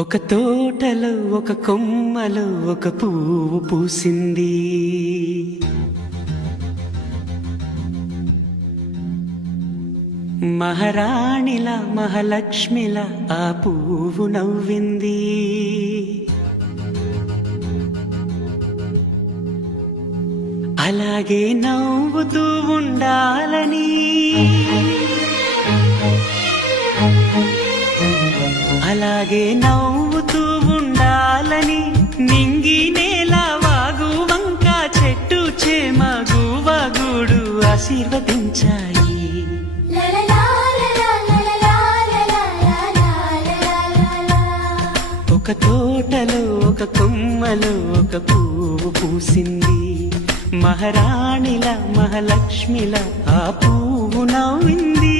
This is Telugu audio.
ఒక తోటలో ఒక కొమ్మలో ఒక పువ్వు పూసింది. మహారాణిలా మహాలక్ష్మిలా ఆ పువ్వు నవ్వింది. అలాగే నవ్వుతూ ఉండాలని, అలాగే నవ్వుతూ ఉండాలని నింగి నేల వాగు వంక చెట్టు చేమ గువగూడు ఆశీర్వదించాయి. ఒక తోటలో ఒక కొమ్మలో ఒక పువ్వు పూసింది. మహారాణిలా మహాలక్ష్మిలా ఆ పువ్వు నవ్వింది.